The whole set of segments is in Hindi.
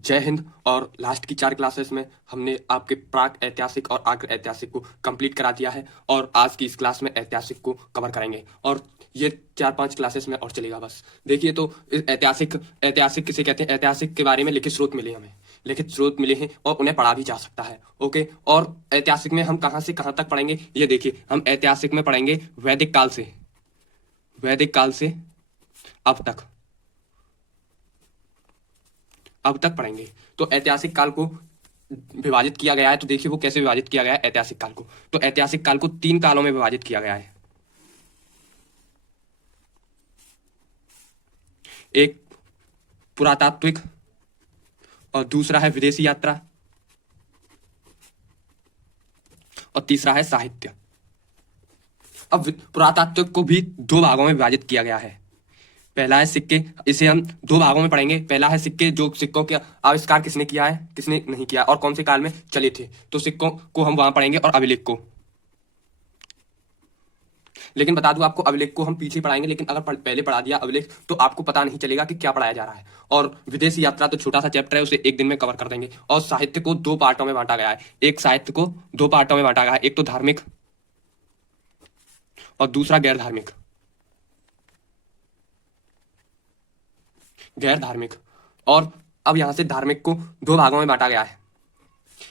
जय हिंद। और लास्ट की 4 क्लासेस में हमने आपके प्राक ऐतिहासिक और अग्र ऐतिहासिक को कंप्लीट करा दिया है और आज की इस क्लास में ऐतिहासिक को कवर करेंगे और ये 4-5 क्लासेस में और चलेगा बस। देखिए तो ऐतिहासिक ऐतिहासिक किसे कहते हैं? ऐतिहासिक के बारे में लिखित स्रोत मिले हमें, लिखित स्रोत मिले हैं और उन्हें पढ़ा भी जा सकता है। ओके, और ऐतिहासिक में हम कहाँ से कहाँ तक पढ़ेंगे ये देखिए। हम ऐतिहासिक में पढ़ेंगे वैदिक काल से, वैदिक काल से अब तक पढ़ेंगे। तो ऐतिहासिक काल को विभाजित किया गया है, तो देखिए वो कैसे विभाजित किया गया है ऐतिहासिक काल को। तो ऐतिहासिक काल को 3 कालों में विभाजित किया गया है। एक पुरातात्विक और दूसरा है विदेशी यात्रा और तीसरा है साहित्य। अब पुरातात्विक को भी 2 भागों में विभाजित किया गया है। पहला है सिक्के, इसे हम 2 भागों में पढ़ेंगे। पहला है सिक्के, जो सिक्कों के आविष्कार किसने किया है, किसने नहीं किया और कौन से काल में चले थे। तो सिक्कों को हम वहां पढ़ेंगे और अभिलेख को। लेकिन बता दूं आपको, अभिलेख को हम पीछे पढ़ाएंगे, लेकिन अगर पहले पढ़ा दिया अभिलेख तो आपको पता नहीं चलेगा कि क्या पढ़ाया जा रहा है। और विदेशी यात्रा तो छोटा सा चैप्टर है, उसे एक दिन में कवर कर देंगे। और साहित्य को 2 पार्टों में बांटा गया है। एक साहित्य को 2 पार्टों में बांटा गया है, एक तो धार्मिक और दूसरा गैर धार्मिक। गैर धार्मिक। और अब यहां से धार्मिक को 2 भागों में बांटा गया है।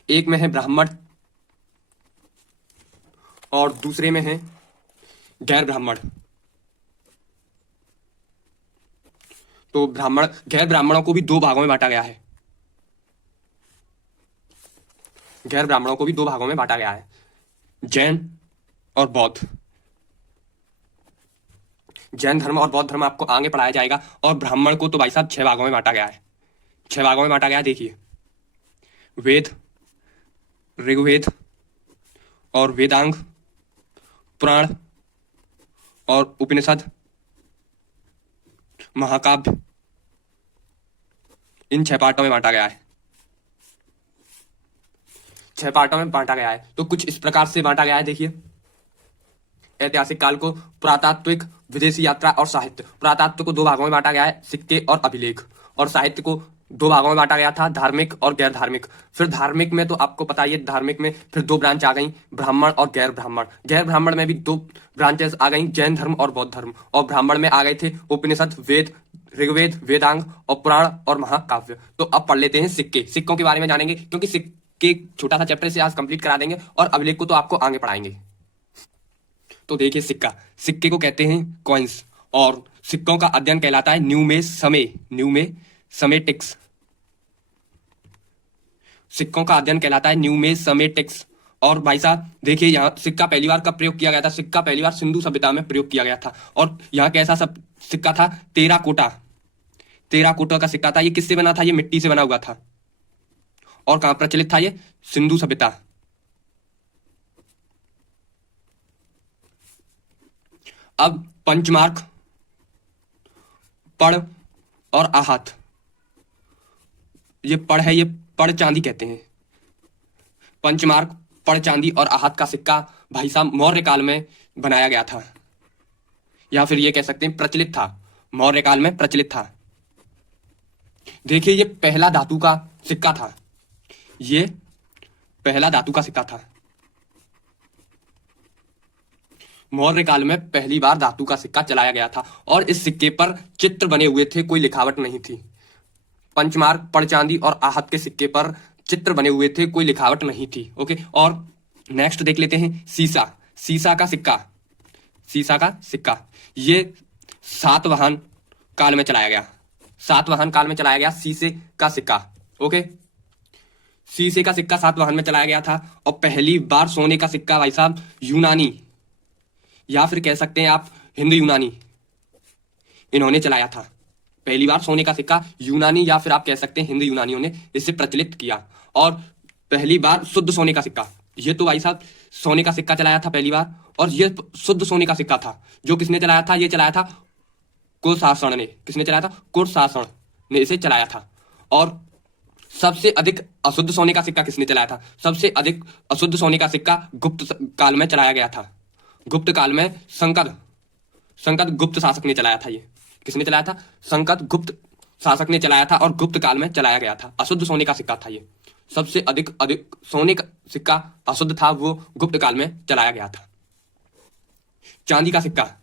एक में है ब्राह्मण और दूसरे में है गैर ब्राह्मण। तो ब्राह्मण गैर ब्राह्मणों को भी 2 भागों में बांटा गया है। गैर ब्राह्मणों को भी 2 भागों में बांटा गया है, जैन और बौद्ध। जैन धर्म और बौद्ध धर्म आपको आगे पढ़ाया जाएगा। और ब्राह्मण को तो भाई साहब 6 भागों में बांटा गया है। 6 भागों में बांटा गया है। देखिए, वेद, ऋग्वेद और वेदांग, पुराण और उपनिषद, महाकाव्य, इन 6 पार्टों में बांटा गया है। 6 पार्टों में बांटा गया है। तो कुछ इस प्रकार से बांटा गया है। देखिए, ऐतिहासिक काल को पुरातात्विक, विदेशी यात्रा और साहित्य। पुरातात्विक को 2 भागों में बांटा गया है, सिक्के और अभिलेख। और साहित्य को 2 भागों में बांटा गया था, धार्मिक और गैर धार्मिक। फिर धार्मिक में तो आपको पता ही है, धार्मिक में फिर 2 ब्रांच आ गई, ब्राह्मण और गैर ब्राह्मण। गैर ब्राह्मण में भी 2 ब्रांचेस आ गई, जैन धर्म और बौद्ध धर्म। और ब्राह्मण में आ गए थे उपनिषद, वेद, ऋग्वेद, वेदांग और पुराण और महाकाव्य। तो अब पढ़ लेते हैं सिक्के। सिक्कों के बारे में जानेंगे, क्योंकि सिक्के छोटा सा चैप्टर से आज कंप्लीट करा देंगे और अभिलेख को तो आपको आगे पढ़ाएंगे। तो देखिए, सिक्का, सिक्के को कहते हैं कॉइन्स। और सिक्कों का अध्ययन कहलाता है न्यूमेसमेटिक्स। सिक्कों का अध्ययन कहलाता है न्यूमेसमेटिक्स। और भाई साहब देखिए, यहाँ सिक्का पहली बार कब प्रयोग किया गया था? सिक्का पहली बार सिंधु सभ्यता में प्रयोग किया गया था। और यहाँ कैसा सब सिक्का था? टेराकोटा का सिक्का था। ये किससे बना था? ये मिट्टी से बना हुआ था। और कहाँ प्रचलित था ये? सिंधु सभ्यता। अब पंचमार्क, पड़ और आहत, ये पड़ है, ये पड़ चांदी कहते हैं। पंचमार्क, पड़ चांदी और आहत का सिक्का भाई साहब मौर्य काल में बनाया गया था, या फिर ये कह सकते हैं प्रचलित था। मौर्य काल में प्रचलित था। देखिए, ये पहला धातु का सिक्का था। ये पहला धातु का सिक्का था। मौर्य काल में पहली बार धातु का सिक्का चलाया गया था और इस सिक्के पर चित्र बने हुए थे, कोई लिखावट नहीं थी। पंचमार्क, पड़ चांदी और आहत के सिक्के पर चित्र बने हुए थे, कोई लिखावट नहीं थी। ओके, और नेक्स्ट देख लेते हैं सीसा का सिक्का। ये सातवाहन काल में चलाया गया शीशे का सिक्का। ओके, शीशे का सिक्का सातवाहन में चलाया गया था। और पहली बार सोने का सिक्का भाई साहब यूनानी, या फिर कह सकते हैं आप हिंद यूनानी, इन्होंने चलाया था। पहली बार सोने का सिक्का यूनानी, या फिर आप कह सकते हैं हिंद यूनानियों ने इसे प्रचलित किया। और पहली बार शुद्ध सोने का सिक्का, ये तो भाई साहब सोने का सिक्का चलाया था पहली बार। और ये शुद्ध सोने का सिक्का था, जो किसने चलाया था? ये चलाया था कुशासन ने। किसने चलाया था? कुशासन ने इसे चलाया था। और सबसे अधिक अशुद्ध सोने का सिक्का किसने चलाया था? सबसे अधिक अशुद्ध सोने का सिक्का गुप्त काल में चलाया गया था। गुप्त काल में संकद गुप्त शासक ने चलाया था। ये किसने चलाया था? संकद गुप्त शासक ने चलाया था और गुप्त काल में चलाया गया था। अशुद्ध सोने का सिक्का था ये। सबसे अधिक अधिक सोने का सिक्का अशुद्ध था, वो गुप्त काल में चलाया गया था। चांदी का सिक्का।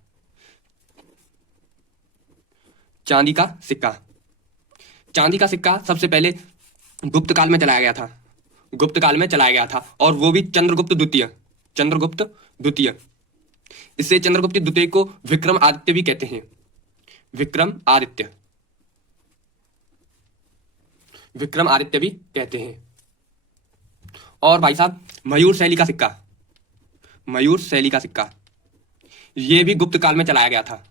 चांदी का सिक्का। चांदी का सिक्का सबसे पहले गुप्त काल में चलाया गया था। गुप्त काल में चलाया गया था और वो भी चंद्रगुप्त द्वितीय। चंद्रगुप्त द्वितीय। इससे चंद्रगुप्त द्वितीय को विक्रम आदित्य भी कहते हैं। विक्रम आदित्य। विक्रम आदित्य भी कहते हैं। और भाई साहब मयूर शैली का सिक्का। मयूर शैली का सिक्का ये भी गुप्त काल में चलाया गया था।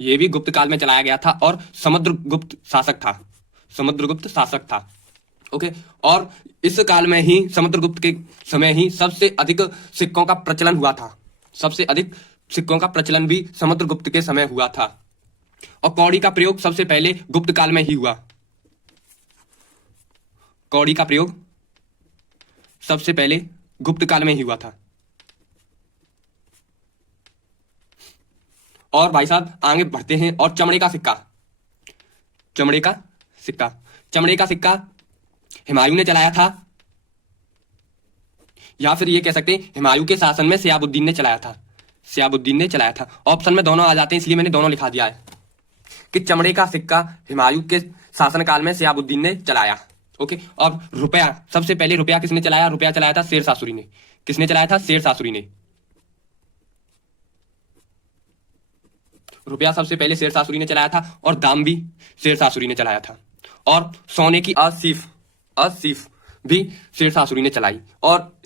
ये भी गुप्त काल में चलाया गया था और समुद्रगुप्त शासक था। समुद्रगुप्त शासक था। ओके। और इस काल में ही समुद्रगुप्त के समय ही सबसे अधिक सिक्कों का प्रचलन हुआ था। सबसे अधिक सिक्कों का प्रचलन भी समुद्रगुप्त के समय हुआ था। और कौड़ी का प्रयोग सबसे पहले गुप्त काल में ही हुआ। कौड़ी का प्रयोग सबसे पहले गुप्त काल में ही हुआ था। और भाई साहब आगे बढ़ते हैं। और चमड़े का सिक्का। चमड़े का सिक्का। चमड़े का सिक्का हुमायूं ने चलाया था, या फिर ये कह सकते हैं हुमायूं के शासन में शिहाबुद्दीन ने चलाया था। शिहाबुद्दीन ने चलाया था। ऑप्शन में दोनों आ जाते हैं, इसलिए मैंने दोनों लिखा दिया है कि चमड़े का सिक्का हुमायूं के शासनकाल में शिहाबुद्दीन ने चलाया। ओके। अब रुपया, सबसे पहले रुपया किसने चलाया? रुपया चलाया था शेरशाह सूरी ने। किसने चलाया था? शेरशाह सूरी ने। रुपया सबसे पहले शेरशाह सूरी ने चलाया था और दाम भी शेरशाह सूरी ने चलाया था। और सोने की असीफ भी शेरशाह सूरी ने चलाई। और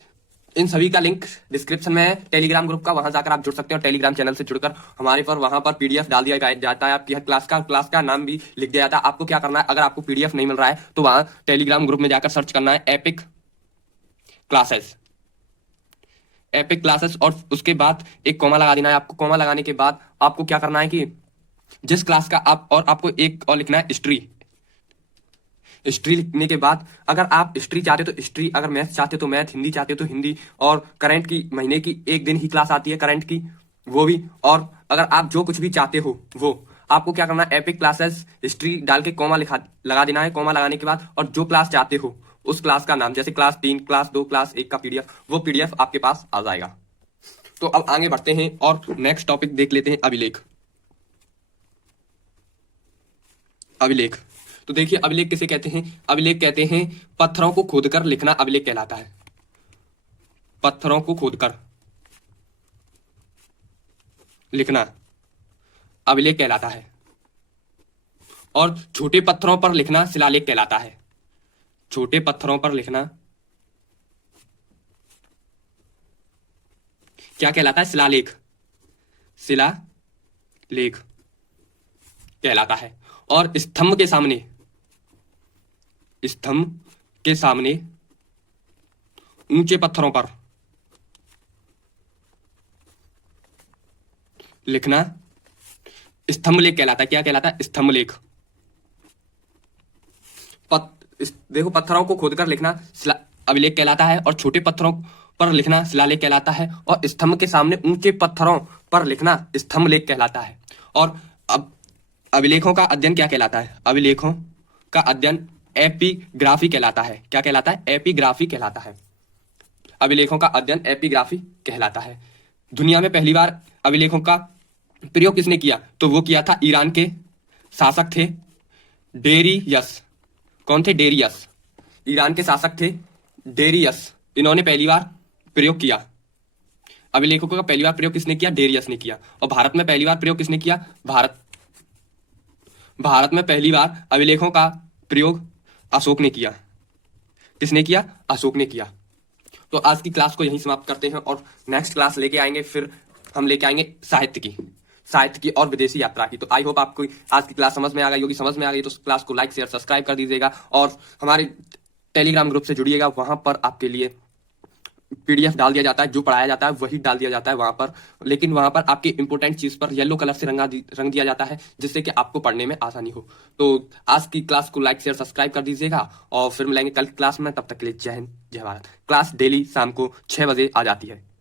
इन सभी का लिंक डिस्क्रिप्शन में है टेलीग्राम ग्रुप का, वहां जाकर आप जुड़ सकते हो। टेलीग्राम चैनल से जुड़कर हमारे पर वहां पर पीडीएफ डाल दिया जाता है। आपकी हर क्लास का नाम भी लिख दिया जाता है। आपको क्या करना है, अगर आपको पीडीएफ नहीं मिल रहा है तो वहां टेलीग्राम ग्रुप में जाकर सर्च करना है एपिक क्लासेस। एपिक क्लासेस और उसके बाद एक कॉमा लगा देना है आपको। कॉमा लगाने के बाद आपको क्या करना है कि जिस क्लास का आपको एक और लिखना है हिस्ट्री। हिस्ट्री लिखने के बाद अगर आप हिस्ट्री चाहते हो तो हिस्ट्री, अगर मैथ चाहते हो तो मैथ, हिंदी चाहते हो तो हिंदी, और करंट की महीने की एक दिन ही क्लास आती है करंट की, वो भी। और अगर आप जो कुछ भी चाहते हो वो आपको क्या करना है, एपिक क्लासेस हिस्ट्री डाल के कॉमा लगा देना है। कॉमा लगाने के बाद और जो क्लास चाहते हो उस क्लास का नाम, जैसे क्लास 3, क्लास 2, क्लास 1 का पीडीएफ, वो पीडीएफ आपके पास आ जाएगा। तो अब आगे बढ़ते हैं और नेक्स्ट टॉपिक देख लेते हैं, अभिलेख। अभिलेख। तो देखिए अभिलेख किसे कहते हैं? अभिलेख कहते हैं पत्थरों को खोदकर लिखना अभिलेख कहलाता है। पत्थरों को खोदकर लिखना अभिलेख कहलाता है। और छोटे पत्थरों पर लिखना शिलालेख कहलाता है। छोटे पत्थरों पर लिखना क्या कहलाता है? शिलालेख। शिलालेख कहलाता है। और स्तंभ के सामने ऊंचे पत्थरों पर लिखना स्तंभ लेख कहलाता है। क्या कहलाता है? स्तंभ लेख। देखो पत्थरों को खोदकर लिखना अभिलेख कहलाता है और छोटे पत्थरों पर लिखना शिलालेख कहलाता है और स्तंभ के सामने ऊंचे पत्थरों पर लिखना स्तंभ लेख कहलाता है। और अब अभिलेखों का अध्ययन क्या कहलाता है? अभिलेखों का अध्ययन एपिग्राफी कहलाता है। क्या कहलाता है? एपिग्राफी कहलाता है। अभिलेखों का अध्ययन एपिग्राफी कहलाता है। दुनिया में पहली बार अभिलेखों का प्रयोग किसने किया? तो वो किया था ईरान के शासक थे डेरियस। कौन थे? डेरियस। ईरान के शासक थे डेरियस। इन्होंने पहली बार प्रयोग किया अभिलेखों का। पहली बार प्रयोग किसने किया? डेरियस ने किया। और भारत में पहली बार प्रयोग किसने किया? भारत में पहली बार अभिलेखों का प्रयोग अशोक ने किया। किसने किया? अशोक ने किया। तो आज की क्लास को यहीं समाप्त करते हैं और नेक्स्ट क्लास लेके आएंगे। फिर हम लेके आएंगे साहित्य की और विदेशी यात्रा की। तो आई होप आपको आज की क्लास समझ में आ गई होगी। समझ में आ गई तो क्लास को लाइक शेयर सब्सक्राइब कर दीजिएगा और हमारे टेलीग्राम ग्रुप से जुड़िएगा। वहां पर आपके लिए पीडीएफ डाल दिया जाता है, जो पढ़ाया जाता है वही डाल दिया जाता है वहां पर। लेकिन वहां पर आपके इंपोर्टेंट चीज पर येलो कलर से रंग दिया जाता है, जिससे कि आपको पढ़ने में आसानी हो। तो आज की क्लास को लाइक शेयर सब्सक्राइब कर दीजिएगा और फिर मिलेंगे कल की क्लास में। तब तक के लिए जय हिंद, जय भारत। क्लास डेली शाम को 6 बजे आ जाती है।